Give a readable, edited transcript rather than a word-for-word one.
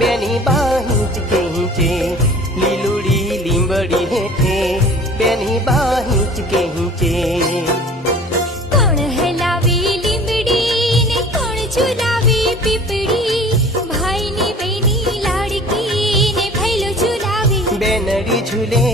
બેની બા હિંચકે હિંચે લીલુડી લીંબડી હેઠે બેની બા હિંચકે હિંચે કોણ હલાવી લીંબડી ને કોણ ઝુલાવી પીપળી ભાઈની બેની લાડકી ને ભૈલો ઝુલાવી બેનડી ઝૂલે